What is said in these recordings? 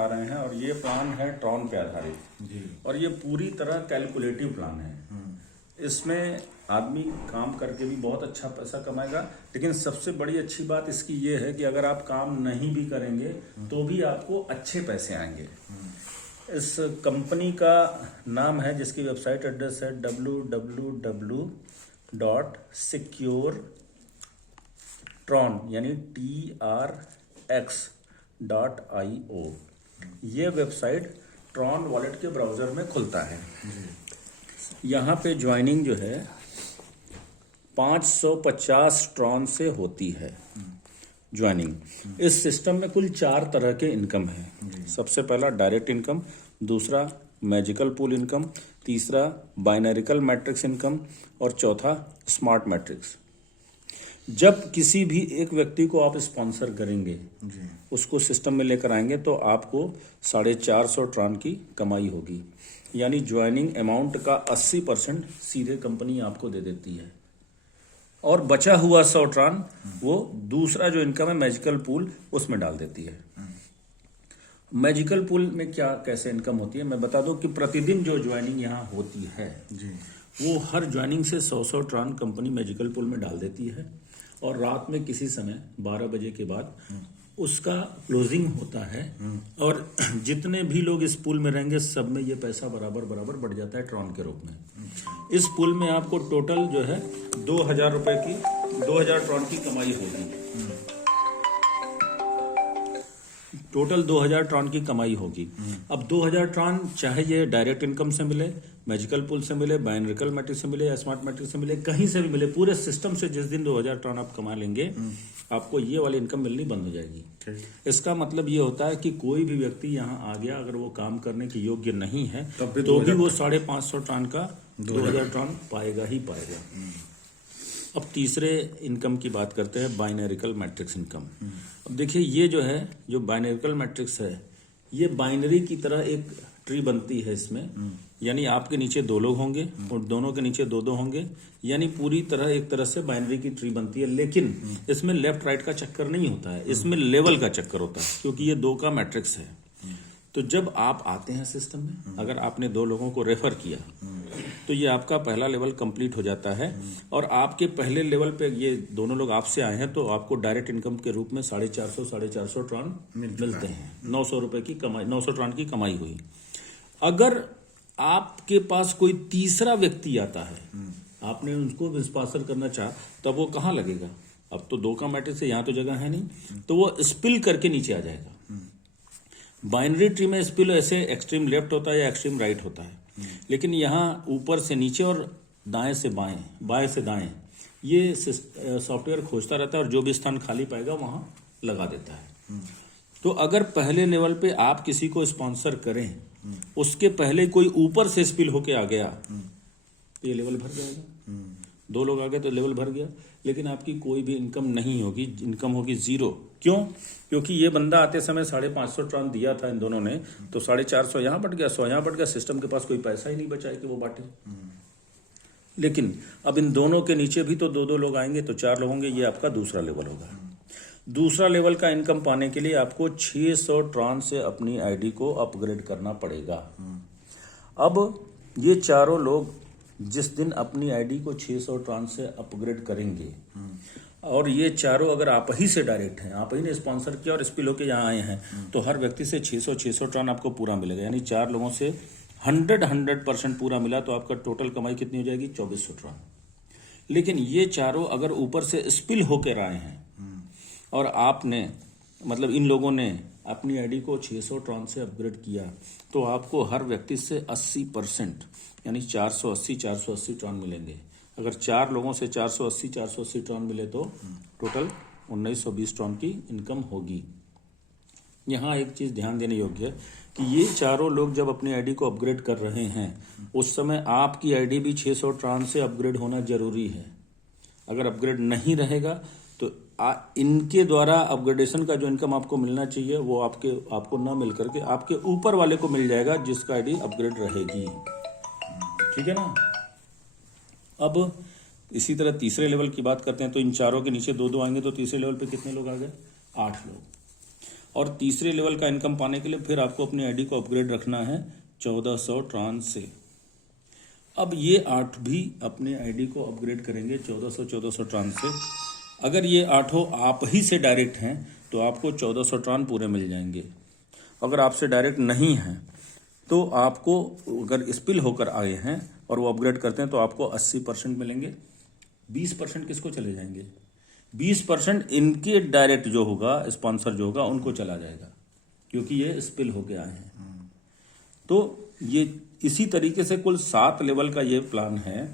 चला रहे हैं और ये प्लान है ट्रॉन पे आधारित जी। और ये पूरी तरह कैलकुलेटिव प्लान है। इसमें आदमी काम करके भी बहुत अच्छा पैसा कमाएगा, लेकिन सबसे बड़ी अच्छी बात इसकी ये है कि अगर आप काम नहीं भी करेंगे तो भी आपको अच्छे पैसे आएंगे। इस कंपनी का नाम है, जिसकी वेबसाइट एड्रेस है www.securetron यानी TRX.io। ये वेबसाइट ट्रॉन वॉलेट के ब्राउज़र में खुलता है। यहाँ पे ज्वाइनिंग जो है 550 ट्रॉन से होती है ज्वाइनिंग। इस सिस्टम में कुल 4 तरह के इनकम है। सबसे पहला डायरेक्ट इनकम, दूसरा मैजिकल पूल इनकम, तीसरा बाइनरिकल मैट्रिक्स इनकम और चौथा स्मार्ट मैट्रिक्स। जब किसी भी एक व्यक्ति को आप स्पॉन्सर करेंगे, उसको सिस्टम में लेकर आएंगे तो आपको 450 ट्रॉन की कमाई होगी, यानी ज्वाइनिंग अमाउंट का 80% सीधे कंपनी आपको दे देती है और बचा हुआ 100 ट्रॉन वो दूसरा जो इनकम है मैजिकल पूल, उसमें डाल देती है। मैजिकल पूल में क्या कैसे इनकम होती है मैं बता दूं कि प्रतिदिन जो ज्वाइनिंग यहाँ होती है वो हर ज्वाइनिंग से 100 ट्रॉन कंपनी मैजिकल पूल में डाल देती है और रात में किसी समय 12 बजे के बाद उसका क्लोजिंग होता है और जितने भी लोग इस पूल में रहेंगे सब में ये पैसा बराबर बराबर बढ़ जाता है ट्रॉन के रूप में। इस पूल में आपको टोटल जो है 2000 रुपए की 2000 ट्रॉन की कमाई होगी। टोटल 2000 ट्रॉन की कमाई होगी। अब 2000 ट्रॉन चाहे ये डायरेक्ट इनकम से मिले, मैजिकल पूल से मिले, बाइनरिकल मैट्रिक्स से मिले या स्मार्ट मैट्रिक्स से मिले, कहीं से भी मिले, पूरे सिस्टम से जिस दिन 2000 ट्रॉन आप कमा लेंगे आपको ये वाली इनकम मिलनी बंद हो जाएगी। इसका मतलब ये होता है कि कोई भी व्यक्ति यहाँ आ गया, अगर वो काम करने के योग्य नहीं है तो भी वो 550 ट्रॉन का 2000 ट्रॉन पाएगा ही पाएगा। अब तीसरे इनकम की बात करते हैं, बाइनरिकल मैट्रिक्स इनकम। अब देखिए ये जो है, जो बाइनरिकल मैट्रिक्स है, ये बाइनरी की तरह एक ट्री बनती है इसमें, यानी आपके नीचे 2 लोग होंगे और दोनों के नीचे 2-2 होंगे, यानी पूरी तरह एक तरह से बाइनरी की ट्री बनती है। लेकिन इसमें लेफ्ट राइट का चक्कर नहीं होता है, इसमें लेवल का चक्कर होता है, क्योंकि ये 2 का मैट्रिक्स है। तो जब आप आते हैं सिस्टम में, अगर आपने 2 लोगों को रेफर किया तो ये आपका पहला लेवल कंप्लीट हो जाता है और आपके पहले लेवल पे ये दोनों लोग आपसे आए हैं तो आपको डायरेक्ट इनकम के रूप में 450 ट्रॉन मिलते हैं। 900 रुपए की कमाई, 900 ट्रॉन की कमाई हुई। अगर आपके पास कोई तीसरा व्यक्ति आता है, आपने उनको स्पॉन्सर करना चाहा, तब वो कहाँ लगेगा? अब तो 2 का मैट्रिक्स है, यहाँ तो जगह है नहीं, तो वो स्पिल करके नीचे आ जाएगा। बाइनरी ट्री में स्पिल ऐसे एक्सट्रीम लेफ्ट होता है या एक्सट्रीम राइट होता है, लेकिन यहाँ ऊपर से नीचे और दाएं से बाएं, बाएं से दाएं, ये सॉफ्टवेयर खोजता रहता है और जो भी स्थान खाली पाएगा वहां लगा देता है। तो अगर पहले लेवल पे आप किसी को स्पॉन्सर करें, उसके पहले कोई ऊपर से स्पिल होके आ गया तो ये लेवल भर जाएगा। 2 लोग आ गए तो लेवल भर गया, लेकिन आपकी कोई भी इनकम नहीं होगी, इनकम होगी 0। क्यों? क्योंकि ये बंदा आते समय 550 ट्रॉन दिया था इन दोनों ने, तो 450 यहाँ बट गया, 100 यहाँ बट गया, सिस्टम के पास कोई पैसा ही नहीं बचा है कि वो बांटे। लेकिन अब इन दोनों के नीचे भी तो 2-2 लोग आएंगे तो 4 लोग होंगे, ये आपका दूसरा लेवल होगा। दूसरा लेवल का इनकम पाने के लिए आपको 600 ट्रॉन से अपनी आईडी को अपग्रेड करना पड़ेगा। अब ये चारों लोग जिस दिन अपनी आईडी को 600 ट्रॉन से अपग्रेड करेंगे और ये चारों अगर आप ही से डायरेक्ट हैं, आप ही ने स्पॉन्सर किया और स्पिल होके यहाँ आए हैं, तो हर व्यक्ति से 600 ट्रॉन आपको पूरा मिलेगा, यानी 4 लोगों से 100% पूरा मिला तो आपका टोटल कमाई कितनी हो जाएगी? 2400 ट्रॉन। लेकिन ये चारों अगर ऊपर से स्पिल होकर आए हैं और आपने, मतलब इन लोगों ने अपनी आईडी को 600 ट्रॉन से अपग्रेड किया, तो आपको हर व्यक्ति से 80% यानी 480 ट्रॉन मिलेंगे। अगर 4 लोगों से 480 ट्रॉन मिले तो टोटल 1920 ट्रॉन की इनकम होगी। यहाँ एक चीज ध्यान देने योग्य है कि ये चारों लोग जब अपनी आईडी को अपग्रेड कर रहे हैं उस समय आपकी आईडी भी 600 ट्रॉन से अपग्रेड होना जरूरी है। अगर अपग्रेड नहीं रहेगा तो इनके द्वारा अपग्रेडेशन का जो इनकम आपको मिलना चाहिए वो आपको ना मिल करके आपके ऊपर वाले को मिल जाएगा जिसका आईडी अपग्रेड रहेगी। ठीक है ना? अब इसी तरह तीसरे लेवल की बात करते हैं तो इन चारों के नीचे 2-2 आएंगे तो तीसरे लेवल पे कितने लोग आ गए? 8 लोग। और तीसरे लेवल का इनकम पाने के लिए फिर आपको अपनी आईडी को अपग्रेड रखना है 1400 ट्रॉन से। अब ये 8 भी अपने आईडी को अपग्रेड करेंगे 1400 ट्रॉन से। अगर ये 8 आप ही से डायरेक्ट हैं तो आपको 1400 ट्रॉन पूरे मिल जाएंगे। अगर आपसे डायरेक्ट नहीं हैं तो आपको, अगर स्पिल होकर आए हैं और वो अपग्रेड करते हैं तो आपको 80% मिलेंगे। 20% किसको चले जाएंगे? 20% इनके डायरेक्ट जो होगा, स्पॉन्सर जो होगा, उनको चला जाएगा, क्योंकि ये स्पिल होके आए हैं। तो ये इसी तरीके से कुल 7 लेवल का ये प्लान है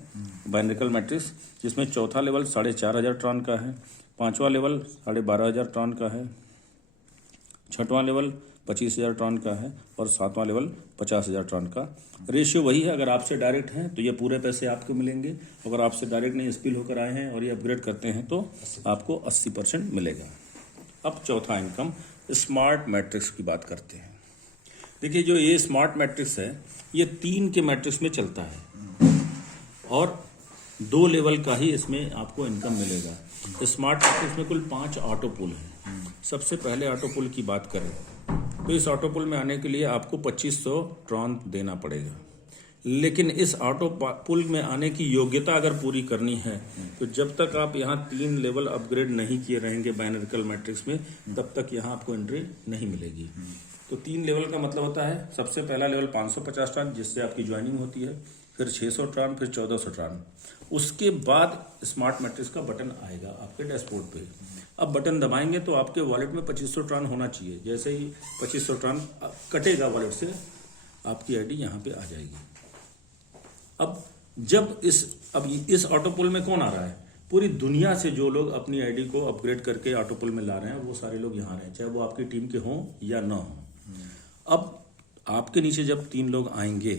बाइनरिकल मैट्रिक्स, जिसमें चौथा लेवल 4500 ट्रॉन का है, 5वां लेवल 12500 ट्रॉन का है, 6वां लेवल 25000 ट्रॉन का है और 7वां लेवल 50000 ट्रॉन का। रेशियो वही है। अगर आपसे डायरेक्ट हैं तो ये पूरे पैसे आपको मिलेंगे, अगर आपसे डायरेक्ट नहीं, स्पिल होकर आए हैं और ये अपग्रेड करते हैं तो आपको 80% मिलेगा। अब चौथा इनकम स्मार्ट मैट्रिक्स की बात करते हैं। देखिए, जो ये स्मार्ट मैट्रिक्स है ये 3 के मैट्रिक्स में चलता है और 2 लेवल का ही इसमें आपको इनकम मिलेगा। स्मार्ट मैट्रिक्स में कुल 5 ऑटो पुल हैं। सबसे पहले ऑटो पुल की बात करें तो इस ऑटो पुल में आने के लिए आपको 2500 ट्रॉन देना पड़ेगा। लेकिन इस ऑटो पुल में आने की योग्यता अगर पूरी करनी है तो जब तक आप यहाँ 3 लेवल अपग्रेड नहीं किए रहेंगे बाइनरिकल मैट्रिक्स में, तब तक यहाँ आपको एंट्री नहीं मिलेगी। तो 3 लेवल का मतलब होता है, सबसे पहला लेवल 550 ट्रॉन जिससे आपकी ज्वाइनिंग होती है, फिर 600 ट्रॉन, फिर 1400 ट्रॉन। उसके बाद स्मार्ट मैट्रिक्स का बटन आएगा आपके डैशबोर्ड पे। अब बटन दबाएंगे तो आपके वॉलेट में 2500 ट्रॉन होना चाहिए। जैसे ही 2500 ट्रॉन कटेगा वॉलेट से, आपकी आईडी यहाँ पे आ जाएगी। अब जब इस ऑटो पुल में कौन आ रहा है? पूरी दुनिया से जो लोग अपनी आईडी को अपग्रेड करके ऑटो पुल में ला रहे हैं वो सारे लोग यहाँ रहे, चाहे वो आपकी टीम के हों या ना हों। अब आपके नीचे जब 3 लोग आएंगे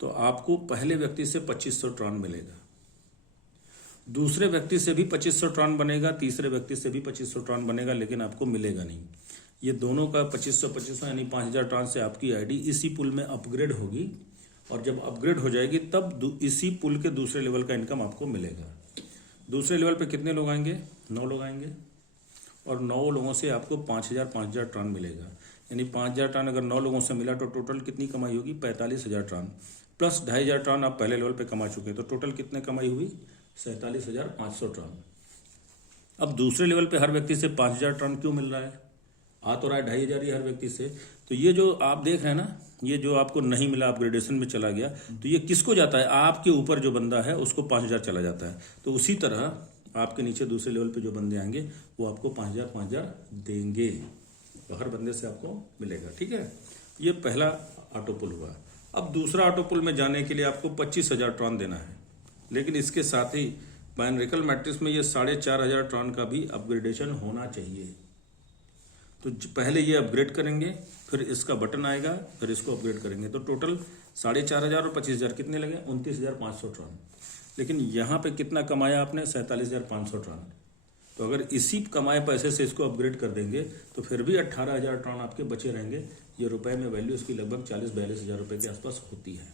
तो आपको पहले व्यक्ति से 2500 ट्रॉन मिलेगा, दूसरे व्यक्ति से भी 2500 ट्रॉन बनेगा, तीसरे व्यक्ति से भी 2500 ट्रॉन बनेगा, लेकिन आपको मिलेगा नहीं। ये दोनों का 2500 यानी 5000 ट्रॉन से आपकी आईडी इसी पुल में अपग्रेड होगी और जब अपग्रेड हो जाएगी तब इसी पुल के दूसरे लेवल का इनकम आपको मिलेगा। दूसरे लेवल पे कितने लोग आएंगे? 9 लोग आएंगे और 9 लोगों से आपको 5000 ट्रॉन मिलेगा। यानी 5000 ट्रॉन अगर 9 लोगों से मिला तो टोटल कितनी कमाई होगी? 45000 ट्रॉन प्लस 2500 ट्रॉन आप पहले लेवल पे कमा चुके हैं, तो टोटल कितने कमाई हुई? 47500 ट्रॉन। अब दूसरे लेवल पे हर व्यक्ति से 5000 ट्रॉन क्यों मिल रहा है? आ तो रहा है 2500 ही हर व्यक्ति से। तो ये जो आप देख रहे हैं ना, ये जो आपको नहीं मिला, अपग्रेडेशन में चला गया, तो ये किसको जाता है? आपके ऊपर जो बंदा है उसको 5000 चला जाता है। तो उसी तरह आपके नीचे दूसरे लेवल पे जो बंदे आएंगे वो आपको 5000 देंगे, तो हर बंदे से आपको मिलेगा। ठीक है, ये पहला ऑटो पुल हुआ। अब दूसरा ऑटो पुल में जाने के लिए आपको 25000 ट्रॉन देना है, लेकिन इसके साथ ही बाइनरिकल मैट्रिक्स में ये 4500 ट्रॉन का भी अपग्रेडेशन होना चाहिए। तो पहले ये अपग्रेड करेंगे, फिर इसका बटन आएगा, फिर इसको अपग्रेड करेंगे, तो टोटल 4500 और 25000 कितने लगे? 29500 ट्रॉन। लेकिन यहाँ पे कितना कमाया आपने? 47500 ट्रॉन। तो अगर इसी कमाए पैसे से इसको अपग्रेड कर देंगे तो फिर भी 18000 ट्रॉन आपके बचे रहेंगे। ये रुपए में वैल्यू इसकी लगभग 40-42 हज़ार रुपये के आसपास होती है।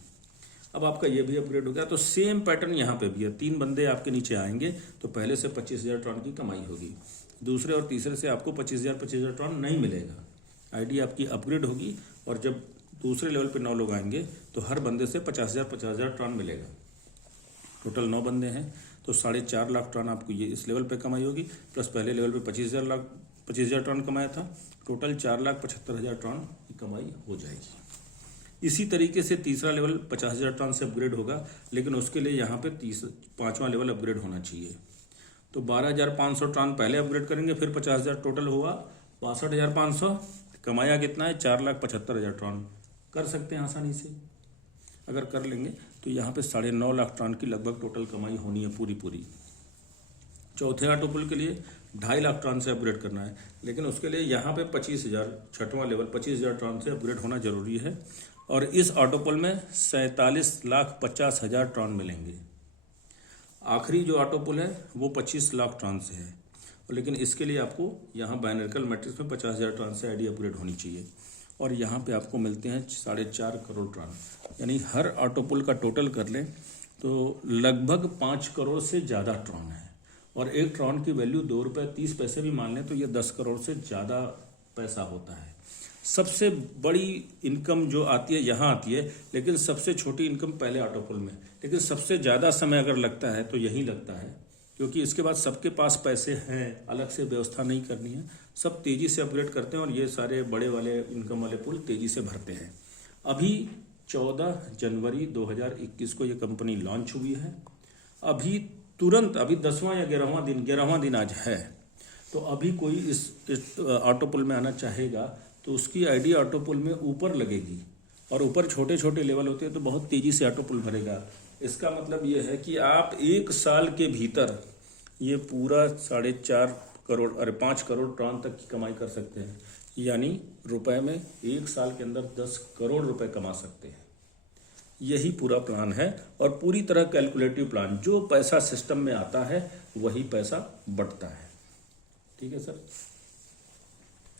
अब आपका ये भी अपग्रेड हो गया, तो सेम पैटर्न यहाँ पे भी है। 3 बंदे आपके नीचे आएंगे तो पहले से 25000 ट्रॉन की कमाई होगी, दूसरे और तीसरे से आपको 25000 ट्रॉन नहीं मिलेगा। आईडी आपकी अपग्रेड होगी और जब दूसरे लेवल पे 9 लोग आएंगे तो हर बंदे से 50000 ट्रॉन मिलेगा। टोटल 9 बंदे हैं तो 4.5 लाख ट्रॉन आपको ये इस लेवल पे कमाई होगी, प्लस पहले लेवल पे 25000 ट्रॉन कमाया था, टोटल 4,75,000 ट्रॉन की कमाई हो जाएगी। इसी तरीके से तीसरा लेवल 50,000 ट्रॉन से अपग्रेड होगा, लेकिन उसके लिए यहाँ पे 5वां लेवल अपग्रेड होना चाहिए। तो 12,500 ट्रॉन पहले अपग्रेड करेंगे, फिर 50,000, टोटल हुआ 62,500। कमाया कितना है? 4,75,000 ट्रॉन। कर सकते हैं आसानी से, अगर कर लेंगे तो यहाँ पे 9.5 लाख ट्रॉन की लगभग टोटल कमाई होनी है पूरी। चौथे ऑटो पुल के लिए 2.5 लाख ट्रॉन से अपग्रेड करना है, लेकिन उसके लिए यहाँ पे 25,000, 6वां लेवल 25,000 ट्रॉन से अपग्रेड होना जरूरी है। और इस ऑटो पुल में 47,50,000 ट्रॉन मिलेंगे। आखिरी जो ऑटो पुल है वो 25 लाख ट्रॉन से है, लेकिन इसके लिए आपको यहाँ बाइनरिकल मैट्रिक्स में 50,000 ट्रॉन से आईडी अपग्रेड होनी चाहिए। और यहाँ पे आपको मिलते हैं 4.5 करोड़ ट्रॉन। यानी हर ऑटो पुल का टोटल कर लें तो लगभग 5 करोड़ से ज़्यादा ट्रॉन है। और एक ट्रॉन की वैल्यू 2 रुपये 30 पैसे भी मान लें तो ये 10 करोड़ से ज़्यादा पैसा होता है। सबसे बड़ी इनकम जो आती है यहाँ आती है, लेकिन सबसे छोटी इनकम पहले ऑटो पुल में, लेकिन सबसे ज़्यादा समय अगर लगता है तो यहीं लगता है, क्योंकि इसके बाद सबके पास पैसे हैं, अलग से व्यवस्था नहीं करनी है, सब तेज़ी से अपग्रेड करते हैं और ये सारे बड़े वाले इनकम वाले पुल तेज़ी से भरते हैं। अभी 14 जनवरी 2021 को ये कंपनी लॉन्च हुई है। अभी तुरंत, अभी 10वां या 11वां दिन आज है, तो अभी कोई इस ऑटो पुल में आना चाहेगा तो उसकी आईडी ऑटो पुल में ऊपर लगेगी, और ऊपर छोटे छोटे लेवल होते हैं तो बहुत तेज़ी से ऑटो पुल भरेगा। इसका मतलब ये है कि आप 1 साल के भीतर ये पूरा 4.5 करोड़ 5 करोड़ ट्रॉन तक की कमाई कर सकते हैं, यानी रुपए में 1 साल के अंदर 10 करोड़ रुपए कमा सकते हैं। यही पूरा प्लान है, और पूरी तरह कैलकुलेटिव प्लान, जो पैसा सिस्टम में आता है वही पैसा बढ़ता है। ठीक है सर।